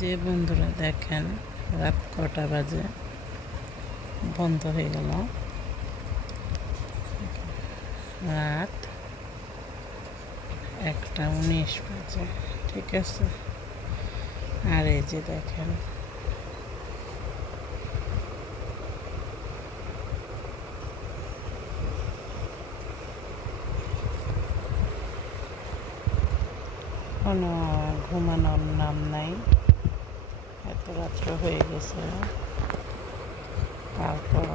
যে বন্ধুরা দেখেন, রাত কটা বাজে, বন্ধ হয়ে গেল। রাত একটা উনিশ বাজে, ঠিক আছে? আর এই যে দেখেন, কোনো ঘুমানোর নাম নাই। এত রাত্র হয়ে গেছে। তারপর?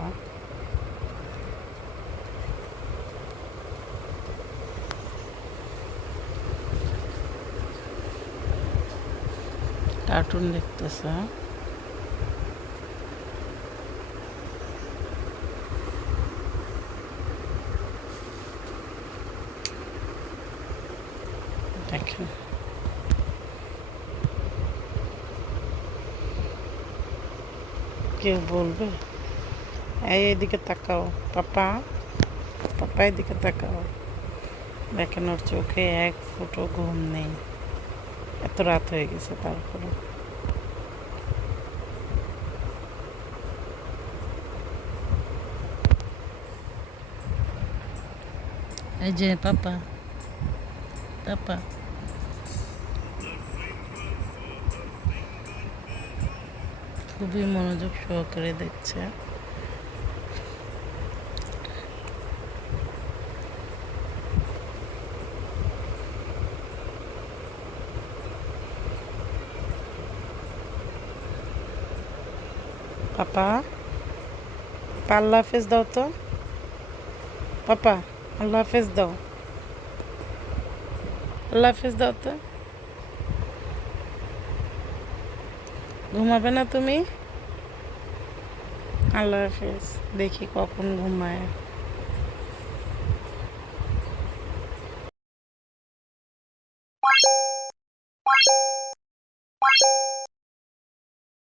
কার্টুন দেখতেছে। দেখেন। কেউ বলবে এই এদিকে তাকাও পাপা পাপা এদিকে তাকাও দেখেন ওর চোখে এক ফুটো ঘুম নেই এত রাত হয়ে গেছে তারপরে এই যে পাপা পাপা খুবই মনোযোগ সহকারে দেখছে। পাপা আল্লাহ হাফেজ দাও তো। পাপা, আল্লাহ হাফেজ দাও। আল্লাহ হাফেজ দাও তো। ঘুমাবে না তুমি আল্লাহ হাফেজ দেখি কখন ঘুমায়.